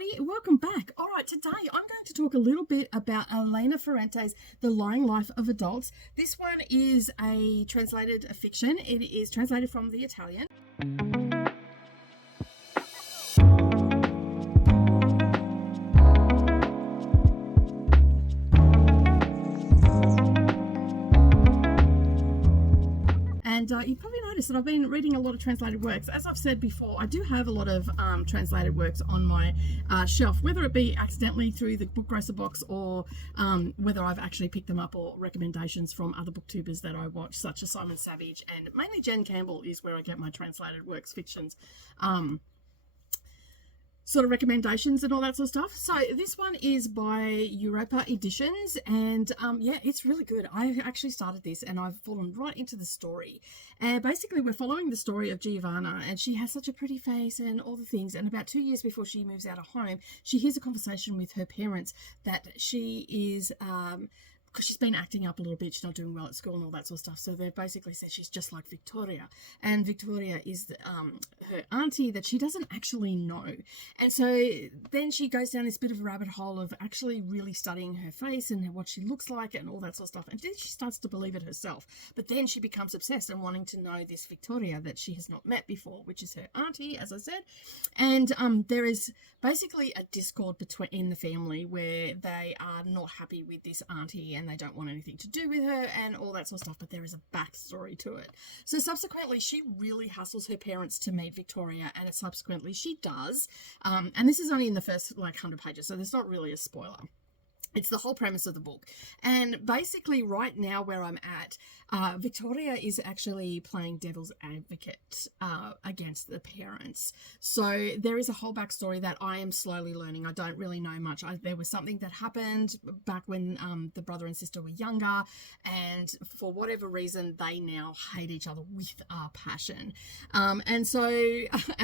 everybody, welcome back. All right, today I'm going to talk a little bit about Elena Ferrante's The Lying Life of Adults. This one is a translated fiction. It is translated from the Italian. And you probably noticed that I've been reading a lot of translated works. As I've said before, I do have a lot of translated works on my shelf, whether it be accidentally through the Bookgrocer box or whether I've actually picked them up or recommendations from other booktubers that I watch, such as Simon Savage, and mainly Jen Campbell is where I get my translated works fictions sort of recommendations and all that sort of stuff. So this one is by Europa Editions, and yeah, it's really good. I actually started this and I've fallen right into the story, and basically we're following the story of Giovanna, and she has such a pretty face and all the things, and about 2 years before she moves out of home, she hears a conversation with her parents that she is because she's been acting up a little bit, she's not doing well at school and all that sort of stuff. So they've basically said she's just like Victoria, and Victoria is her auntie that she doesn't actually know. And so then she goes down this bit of a rabbit hole of actually really studying her face and what she looks like and all that sort of stuff. And then she starts to believe it herself. But then she becomes obsessed and wanting to know this Victoria that she has not met before, which is her auntie, as I said. And there is basically a discord in the family where they are not happy with this auntie and they don't want anything to do with her and all that sort of stuff, but there is a backstory to it. So subsequently she really hustles her parents to meet Victoria, and subsequently she does, and this is only in the first 100 pages, so there's not really a spoiler. It's the whole premise of the book. And basically right now where I'm at, Victoria is actually playing devil's advocate against the parents. So there is a whole backstory that I am slowly learning. I don't really know much. There was something that happened back when the brother and sister were younger, and for whatever reason they now hate each other with a passion. And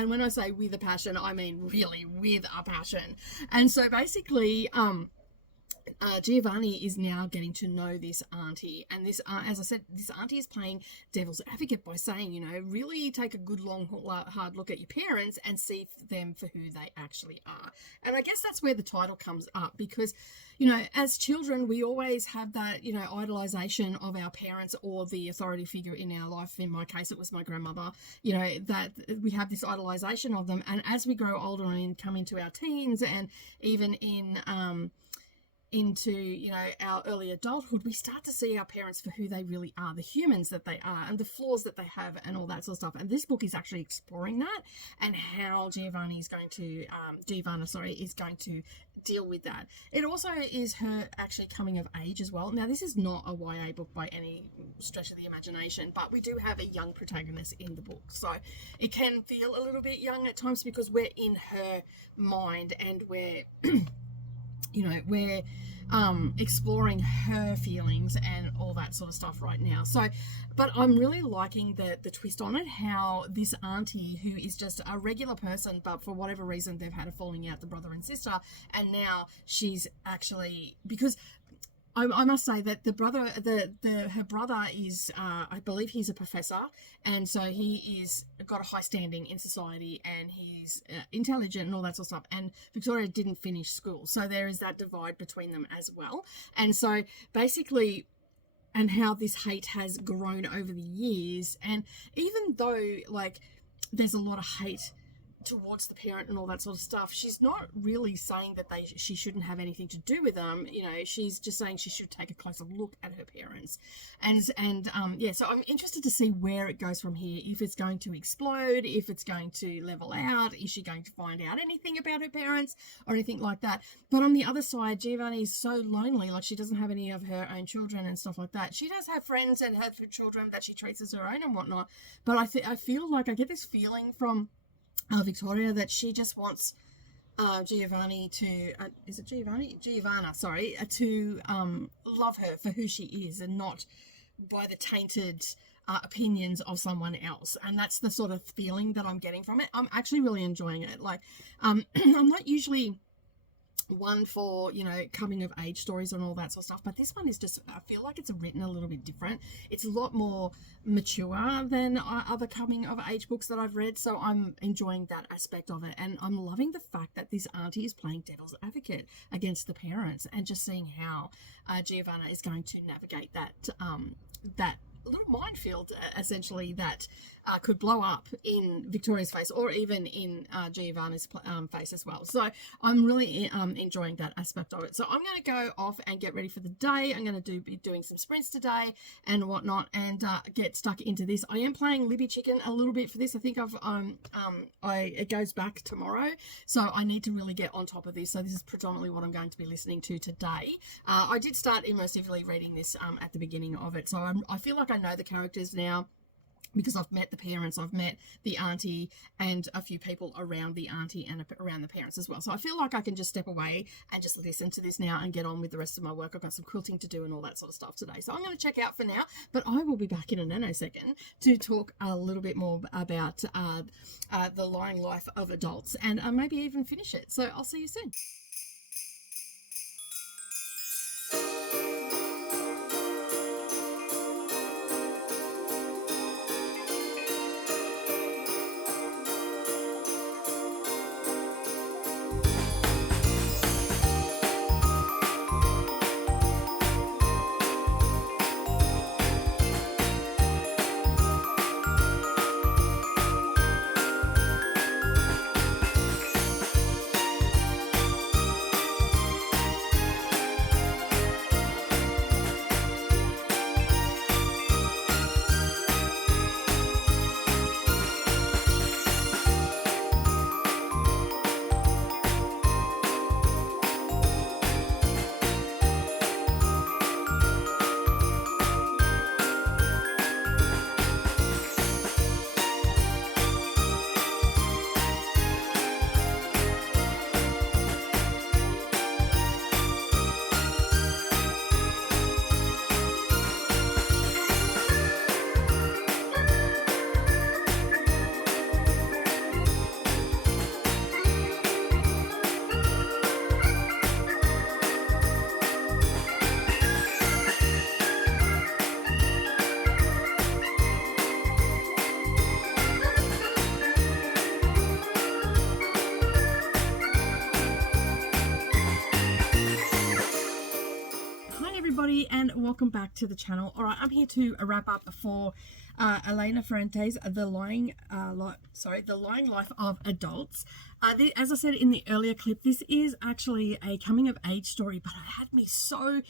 when I say with a passion, I mean really with a passion. And so basically Giovanni is now getting to know this auntie, and this, as I said, this auntie is playing devil's advocate by saying, really take a good long hard look at your parents and see them for who they actually are. And I guess that's where the title comes up, because as children we always have that idolization of our parents or the authority figure in our life. In my case it was my grandmother, that we have this idolization of them, and as we grow older and come into our teens and even into our early adulthood, we start to see our parents for who they really are, the humans that they are and the flaws that they have and all that sort of stuff. And this book is actually exploring that and how Giovanna is going to deal with that. It also is her actually coming of age as well. Now this is not a YA book by any stretch of the imagination, but we do have a young protagonist in the book, so it can feel a little bit young at times because we're in her mind and we're we're exploring her feelings and all that sort of stuff right now. So, but I'm really liking the twist on it, how this auntie, who is just a regular person, but for whatever reason they've had a falling out, the brother and sister, and now she's actually, because I must say that her brother is, I believe he's a professor, and so he is got a high standing in society, and he's intelligent and all that sort of stuff. And Victoria didn't finish school, so there is that divide between them as well. And so basically, and how this hate has grown over the years, and even though there's a lot of hate towards the parent and all that sort of stuff, she's not really saying that she shouldn't have anything to do with them. She's just saying she should take a closer look at her parents. And yeah, so I'm interested to see where it goes from here, if it's going to explode, if it's going to level out, is she going to find out anything about her parents or anything like that. But on the other side, Giovanni is so lonely, she doesn't have any of her own children and stuff like that. She does have friends and her children that she treats as her own and whatnot, but I feel like I get this feeling from Victoria that she just wants Giovanna to love her for who she is and not by the tainted opinions of someone else. And that's the sort of feeling that I'm getting from it. I'm actually really enjoying it. I'm not usually one for, you know, coming of age stories and all that sort of stuff, but this one is just, I feel like it's written a little bit different. It's a lot more mature than other coming of age books that I've read, so I'm enjoying that aspect of it, and I'm loving the fact that this auntie is playing devil's advocate against the parents, and just seeing how Giovanna is going to navigate that little minefield, essentially, that could blow up in Victoria's face, or even in Giovanna's face as well. So I'm really enjoying that aspect of it. So I'm going to go off and get ready for the day. I'm going to be doing some sprints today and whatnot, and get stuck into this. I am playing Libby Chicken a little bit for this. I think it goes back tomorrow, so I need to really get on top of this. So this is predominantly what I'm going to be listening to today. I did start immersively reading this at the beginning of it, so I feel like I know the characters now, because I've met the parents, I've met the auntie, and a few people around the auntie and around the parents as well. So I feel like I can just step away and just listen to this now and get on with the rest of my work. I've got some quilting to do and all that sort of stuff today. So I'm going to check out for now, but I will be back in a nanosecond to talk a little bit more about the lying life of adults, and maybe even finish it. So I'll see you soon. And welcome back to the channel. All right, I'm here to wrap up for Elena Ferrante's The Lying Life of Adults. As I said in the earlier clip, this is actually a coming of age story, but it had me so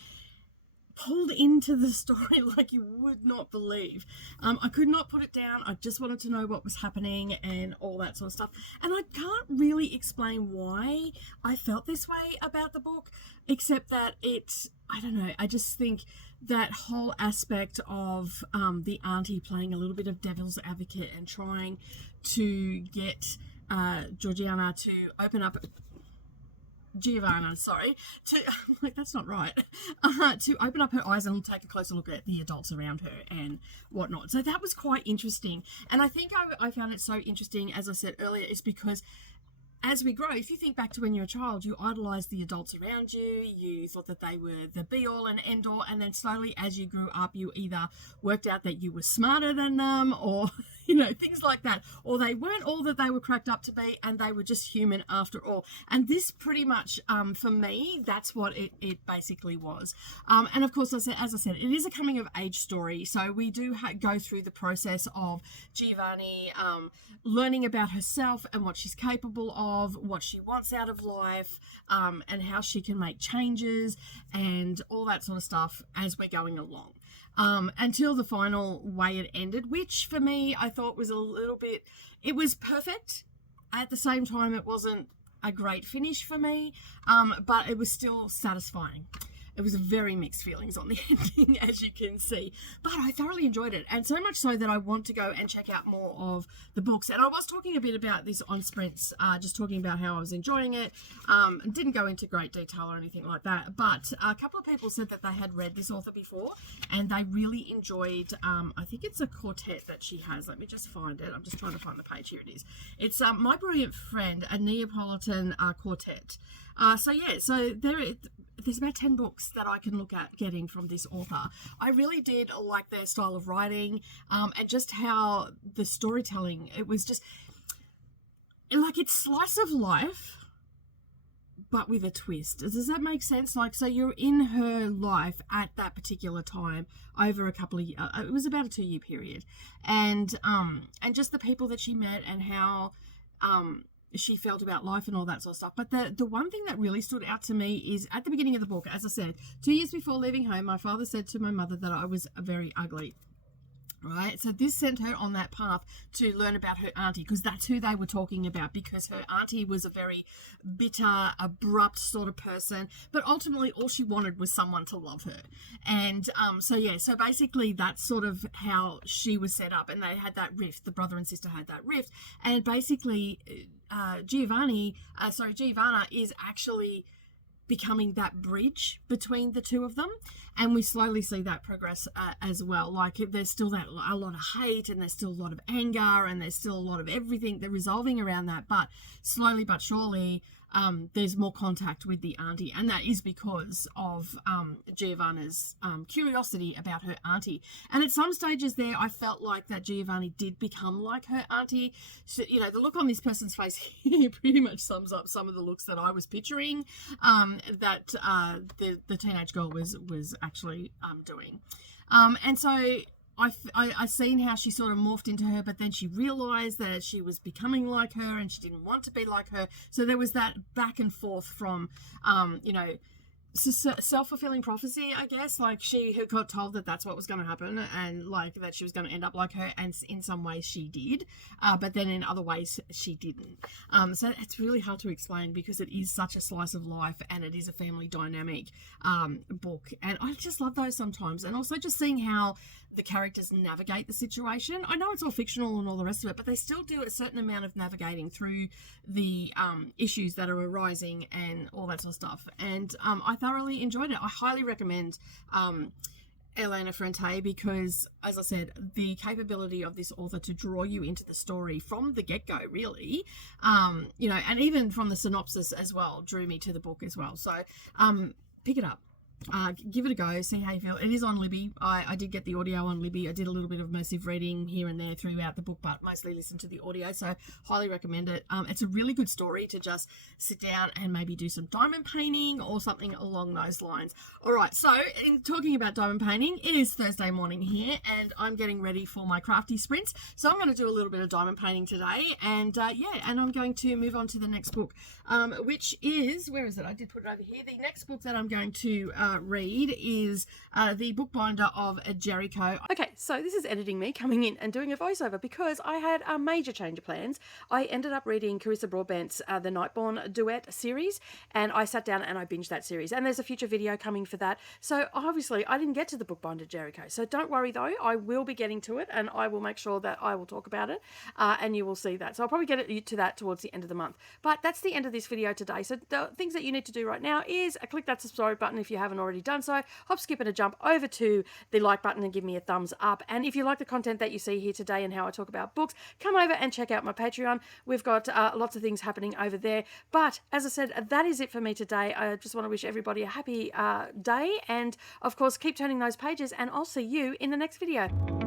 pulled into the story like you would not believe. I could not put it down. I just wanted to know what was happening and all that sort of stuff. And I can't really explain why I felt this way about the book, except that I don't know, I just think that whole aspect of the auntie playing a little bit of devil's advocate and trying to get Giovanna to open up I'm like, that's not right, to open up her eyes and take a closer look at the adults around her and whatnot. So that was quite interesting. And I think I found it so interesting, as I said earlier, is because as we grow, if you think back to when you're a child, you idolized the adults around you, you thought that they were the be-all and end-all, and then slowly as you grew up, you either worked out that you were smarter than them, or, you know, things like that, or they weren't all that they were cracked up to be, and they were just human after all. And this pretty much, for me, that's what it basically was. And of course, as I said, it is a coming of age story, so we do go through the process of Giovanni learning about herself and what she's capable of, what she wants out of life, and how she can make changes and all that sort of stuff as we're going along, until the final way it ended, which for me I thought was a little bit, it was perfect. At the same time, it wasn't a great finish for me, but it was still satisfying. it was very mixed feelings on the ending, as you can see. But I thoroughly enjoyed it, and so much so that I want to go and check out more of the books. And I was talking a bit about this on Sprints, just talking about how I was enjoying it. Didn't go into great detail or anything like that, but a couple of people said that they had read this author before, and they really enjoyed, I think it's a quartet that she has. Let me just find it. I'm just trying to find the page. Here it is. It's My Brilliant Friend, a Neapolitan quartet. So there's about 10 books that I can look at getting from this author. I really did like their style of writing, and just how the storytelling, it was just like it's slice of life, but with a twist. Does that make sense? Like, so you're in her life at that particular time over a couple of years. It was about a 2-year period, and just the people that she met and how she felt about life and all that sort of stuff. But the one thing that really stood out to me is at the beginning of the book, as I said, 2 years before leaving home, my father said to my mother that I was very ugly. Right, so this sent her on that path to learn about her auntie, because that's who they were talking about, because her auntie was a very bitter, abrupt sort of person, but ultimately all she wanted was someone to love her. And so basically that's sort of how she was set up, and they had that rift, the brother and sister had that rift, and basically Giovanna is actually becoming that bridge between the two of them, and we slowly see that progress as well. Like, there's still a lot of hate, and there's still a lot of anger, and there's still a lot of everything that resolving around that, but slowly but surely there's more contact with the auntie, and that is because of Giovanna's curiosity about her auntie. And at some stages there, I felt like that Giovanni did become like her auntie. So, you know, the look on this person's face here pretty much sums up some of the looks that I was picturing that the teenage girl was actually doing. And so I seen how she sort of morphed into her, but then she realized that she was becoming like her, and she didn't want to be like her. So there was that back and forth from, self-fulfilling prophecy, I guess. Like, she had got told that that's what was going to happen, and like that she was going to end up like her, and in some ways she did, but then in other ways she didn't. So it's really hard to explain, because it is such a slice of life, and it is a family dynamic book, and I just love those sometimes. And also just seeing how the characters navigate the situation. I know it's all fictional and all the rest of it, but they still do a certain amount of navigating through the issues that are arising and all that sort of stuff. And I thoroughly enjoyed it. I highly recommend Elena Ferrante, because, as I said, the capability of this author to draw you into the story from the get-go, really, and even from the synopsis as well, drew me to the book as well. So pick it up. Give it a go, see how you feel. It is on Libby. I did get the audio on Libby. I did a little bit of immersive reading here and there throughout the book, but mostly listen to the audio, so highly recommend it. It's a really good story to just sit down and maybe do some diamond painting or something along those lines. Alright, so in talking about diamond painting, it is Thursday morning here, and I'm getting ready for my crafty sprints, so I'm going to do a little bit of diamond painting today, and and I'm going to move on to the next book, which is, where is it? I did put it over here. The next book that I'm going to read is the bookbinder of Jericho. Okay, so this is editing me coming in and doing a voiceover, because I had a major change of plans. I ended up reading Carissa Broadbent's The Nightborn duet series, and I sat down and I binged that series, and there's a future video coming for that. So obviously I didn't get to the bookbinder Jericho, so don't worry though, I will be getting to it, and I will make sure that I will talk about it, and you will see that. So I'll probably get to that towards the end of the month. But that's the end of this video today. So the things that you need to do right now is click that subscribe button if you haven't already done so. Hop, skip, and a jump over to the like button and give me a thumbs up. And if you like the content that you see here today and how I talk about books, come over and check out my Patreon. We've got lots of things happening over there. But as I said, that is it for me today. I just want to wish everybody a happy day, and of course keep turning those pages, and I'll see you in the next video.